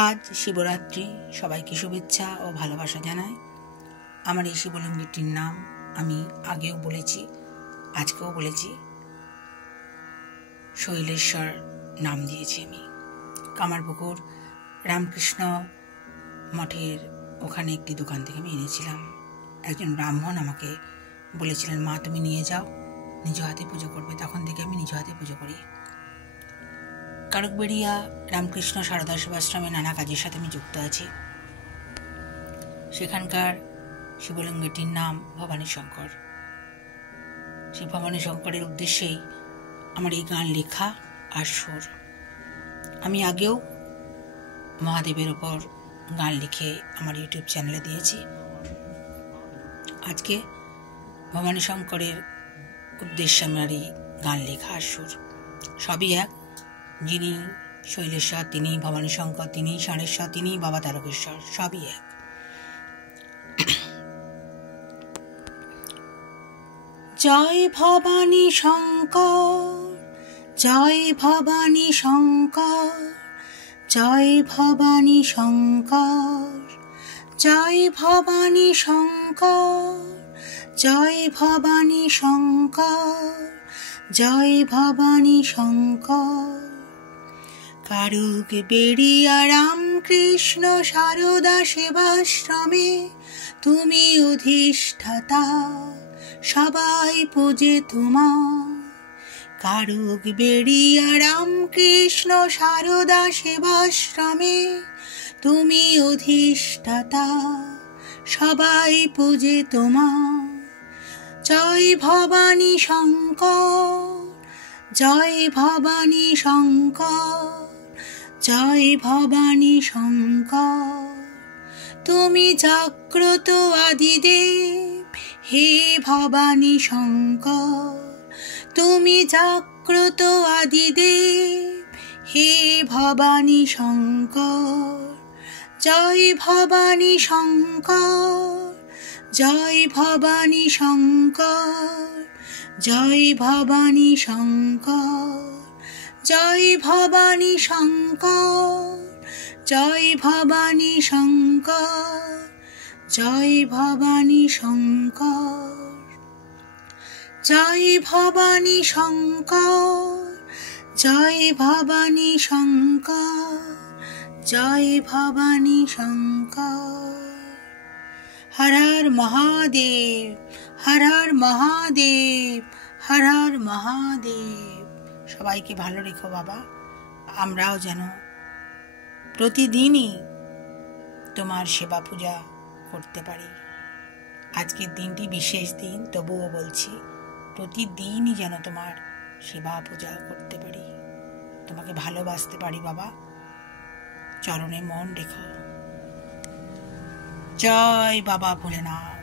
আজ শিবরাত্রি, সবাইকে শুভেচ্ছা ও ভালোবাসা জানাই। আমার এই শিবলিঙ্গটির নাম আমি আগেও বলেছি, আজকেও বলেছি, শৈলেশ্বর নাম দিয়েছি আমি। কামারপুকুর রামকৃষ্ণ মঠের ওখানে একটি দোকান থেকে আমি এনেছিলাম। একজন ব্রাহ্মণ আমাকে বলেছিলেন, মা তুমি নিয়ে যাও, নিজ হাতে পুজো করবে। তখন থেকে আমি নিজ হাতে পুজো করি। কারকবেড়িয়া রামকৃষ্ণ সারদা সেবাশ্রমে নানা কাজের সাথে আমি যুক্ত আছি। সেখানকার শিবলিঙ্গটির নাম ভবানী শঙ্কর। সেই ভবানী শঙ্করের উদ্দেশ্যেই আমার এই গান লেখা আর সুর। আমি আগেও মহাদেবের ওপর গান লিখে আমার ইউটিউব চ্যানেলে দিয়েছি। আজকে ভবানী শঙ্করের উদ্দেশ্যে আমার এই গান লেখা আর সুর সবই এক। যিনি শৈলেশ্বর তিনি ভবানী শঙ্কর, তিনি ষাঁড়েশ্বর, তিনি বাবা তারকেশ্বর, সবই এক। জয় ভবানী শঙ্কর, জয় ভবানী শঙ্কর, জয় ভবানী শঙ্কর, জয় ভবানী শঙ্কর, জয় ভবানী শঙ্কর, জয় ভবানী শঙ্কর। কারকবেড়িয়া রামকৃষ্ণ সারদা সেবাশ্রমে তুমি অধিষ্ঠাতা, সবাই পূজে তোমার। কারকবেড়িয়া রামকৃষ্ণ সারদা সেবাশ্রমে তুমি অধিষ্ঠাতা, সবাই পূজে তোমার। জয় ভবানী শঙ্কর, জয় ভবানী শঙ্কর, জয় ভবানী শঙ্কর। তুমি জাগ্রত আদিদেব হে ভবানী শঙ্কর, তুমি জাগ্রত আদিদেব হে ভবানী শঙ্কর। জয় ভবানী শঙ্কর, জয় ভবানী শঙ্কর, জয় ভবানী শঙ্কর, জয় ভবানী শঙ্কর, জয় ভবানী শঙ্কর, জয় ভবানী শঙ্কর, জয় ভবানী শঙ্কর, জয় ভবানী শঙ্কর, জয় ভবানী শঙ্কর। হর হর মহাদেব, হর হর মহাদেব, হর হর মহাদেব। সবাইকে ভালো রেখো বাবা। আমরাও যেন প্রতিদিনই তোমার সেবা পূজা করতে পারি। আজকের দিনটি বিশেষ দিন, তবুও বলছি প্রতিদিনই যেন তোমার সেবা পূজা করতে পারি, তোমাকে ভালোবাসতে পারি বাবা। চরণে মন রেখো। জয় বাবা ভোলেনাথ।